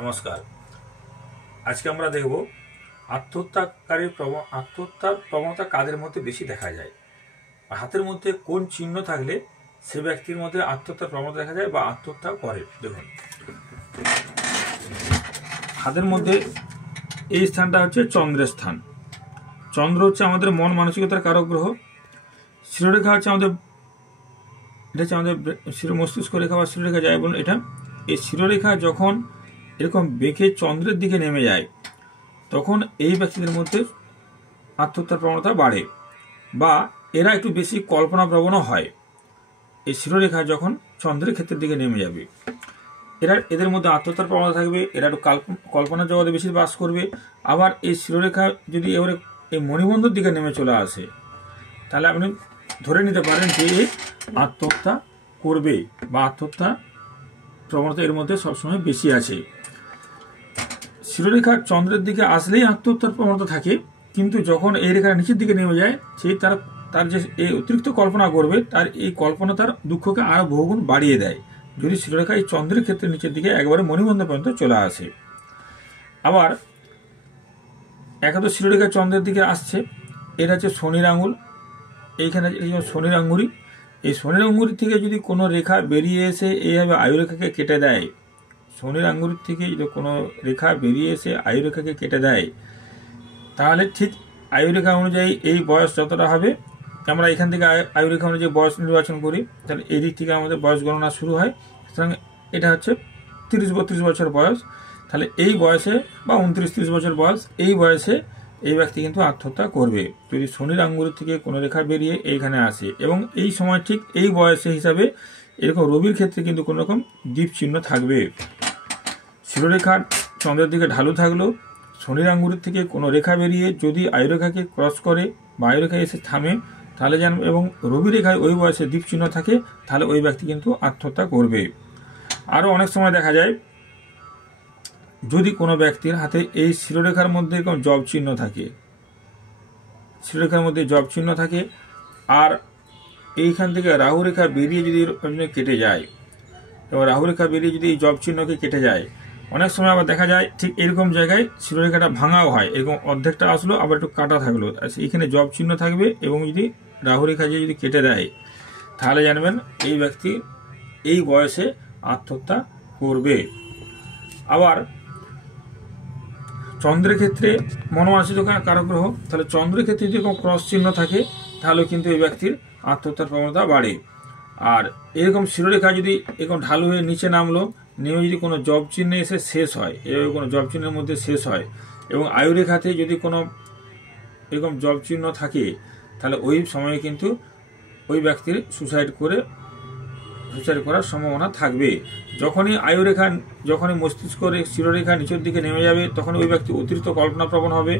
নমস্কার। আজকে আমরা দেখব আত্মহত্যার প্রবণতা কাদের মধ্যে বেশি দেখা যায়, হাতের মধ্যে কোন চিহ্ন থাকলে সে ব্যক্তির মধ্যে আত্মহত্যার প্রবণতা দেখা যায় বা আত্মহত্যা করে। দেখুন, হাতের মধ্যে এই স্থানটা হচ্ছে চন্দ্রের স্থান। চন্দ্র হচ্ছে আমাদের মন মানসিকতার কারক গ্রহ। শিরোরেখা হচ্ছে আমাদের শিরো মস্তিষ্ক রেখা বা শিরোরেখা যায় বলুন এটা। এই শিরোরেখা যখন এরকম বেঁকে চন্দ্রের দিকে নেমে যায় তখন এই ব্যক্তিদের মধ্যে আত্মহত্যার প্রবণতা বাড়ে বা এরা একটু বেশি কল্পনাপ্রবণ হয়। এই শিরোরেখা যখন চন্দ্রের ক্ষেত্রের দিকে নেমে যাবে এদের মধ্যে আত্মহত্যার প্রবণতা থাকবে। এরা একটু কল্পনার জগতে বেশি বাস করবে। আবার এই শিরোরেখা যদি এবারে এই মণিবন্ধর দিকে নেমে চলে আসে তাহলে আপনি ধরে নিতে পারেন যে আত্মহত্যা করবে বা আত্মহত্যা প্রবণতা এর মধ্যে সবসময় বেশি আছে। শিরোরেখা চন্দ্রের দিকে আসলেই আত্মহত্যার প্রবণতা থাকে, কিন্তু যখন এই রেখার নিচের দিকে নেমে যায় সেই তার যে এই অতিরিক্ত কল্পনা করবে তার এই কল্পনা তার দুঃখকে আরো বহুগুণ বাড়িয়ে দেয় যদি শিরোরেখা এই চন্দ্রের ক্ষেত্রে নিচের দিকে একবারে মণিবন্ধ পর্যন্ত চলে আসে। আবার একাদশ শিরোরেখা চন্দ্রের দিকে আসছে, এটা হচ্ছে শনির আঙুল। এইখানে শনির আঙ্গুরি, এই শনির আঙ্গুরি থেকে যদি কোনো রেখা বেরিয়ে এসে এইভাবে আয়ুরেখাকে কেটে দেয়, শনির আঙ্গুরির থেকে যদি কোনো রেখা বেরিয়ে এসে আয়ুরেখাকে কেটে দেয় তাহলে ঠিক আয়ুরেখা অনুযায়ী এই বয়স যতটা হবে, আমরা এখান থেকে আয়ুরেখা অনুযায়ী বয়স নির্বাচন করি, তাহলে এই দিক থেকে আমাদের বয়স গণনা শুরু হয়। সুতরাং এটা হচ্ছে 30-32 বছর বয়স। তাহলে এই বয়সে বা 29-30 বছর বয়স, এই বয়সে এই ব্যক্তি কিন্তু আত্মহত্যা করবে যদি শনির আঙ্গুরের থেকে কোনো রেখা বেরিয়ে এইখানে আসে। এবং এই সময় ঠিক এই বয়সে হিসাবে এরকম রবির ক্ষেত্রে কিন্তু কোনো রকম দ্বীপ চিহ্ন থাকবে। শিরোরেখার চন্দ্রের দিকে ঢালু থাকলো, শনির আঙ্গুরের থেকে কোনো রেখা বেরিয়ে যদি আয়ুরেখাকে ক্রস করে বা আয়ুরেখায় এসে থামে তাহলে যেন, এবং রবি রেখায় ওই বয়সে দ্বীপ চিহ্ন থাকে তাহলে ওই ব্যক্তি কিন্তু আত্মহত্যা করবে। আরও অনেক সময় দেখা যায় যদি কোনো ব্যক্তির হাতে এই শিরোরেখার মধ্যে এরকম জব চিহ্ন থাকে, শিরোরেখার মধ্যে জব চিহ্ন থাকে, আর এইখান থেকে রাহু রেখা বেরিয়ে যদি কেটে যায় এবং রাহু রেখা বেরিয়ে যদি এই জব চিহ্নকে কেটে যায়, অনেক সময় আবার দেখা যায় ঠিক এরকম জায়গায় শিরোরেখাটা ভাঙাও হয়, এরকম অর্ধেকটা আসলো আবার একটু কাটা থাকলো, এখানে জব চিহ্ন থাকবে এবং যদি রাহু রেখা যদি কেটে দেয় তাহলে জানবেন এই ব্যক্তি এই বয়সে আত্মহত্যা করবে। আবার চন্দ্রের ক্ষেত্রে মনোমানসিকতার কারক গ্রহ, তাহলে চন্দ্রের ক্ষেত্রে যদি এরকম ক্রস চিহ্ন থাকে তাহলে কিন্তু এই ব্যক্তির আত্মহত্যার প্রবণতা বাড়ে। আর এরকম শিরোরেখা যদি এরকম ঢালু হয়ে নিচে নামলো, নেমে যদি কোনো জব চিহ্নে এসে শেষ হয়, এভাবে কোনো জব চিহ্নের মধ্যে শেষ হয়, এবং আয়ুরেখাতে যদি কোনো এরকম জব চিহ্ন থাকে তাহলে ওই সময়ে কিন্তু ওই ব্যক্তির সুসাইড করার সম্ভাবনা থাকবে। যখনই মস্তিষ্ক শিরোরেখা নিচের দিকে নেমে যাবে তখন ওই ব্যক্তি অতিরিক্ত কল্পনাপ্রবণ হবে।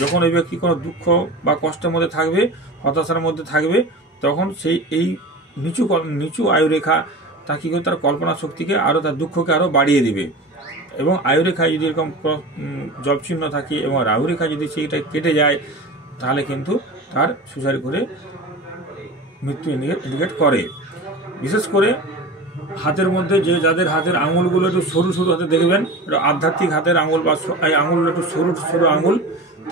যখন ওই ব্যক্তি কোনো দুঃখ বা কষ্টের মধ্যে থাকবে, হতাশার মধ্যে থাকবে, তখন সেই এই নিচু আয়ুরেখা তা কি করে তার কল্পনা শক্তিকে আরও, তার দুঃখকে আরও বাড়িয়ে দিবে। এবং আয়ুরেখায় যদি এরকম জব চিহ্ন থাকে এবং রাহুরেখা যদি সেইটা কেটে যায় তাহলে কিন্তু তার সুসাইড করে মৃত্যু ইন্ডিকেট করে। বিশেষ করে হাতের মধ্যে যাদের হাতের আঙুলগুলো একটু সরু সরু হাতে দেখবেন, আধ্যাত্মিক হাতের আঙুল বা এই আঙুলগুলো একটু সরু সরু আঙুল,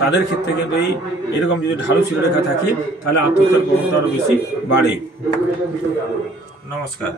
তাদের ক্ষেত্রে কিন্তু এরকম যদি ঢালু শিরোরেখা থাকে তাহলে আত্মহত্যার প্রবণতা আরও বেশি বাড়ে। নমস্কার।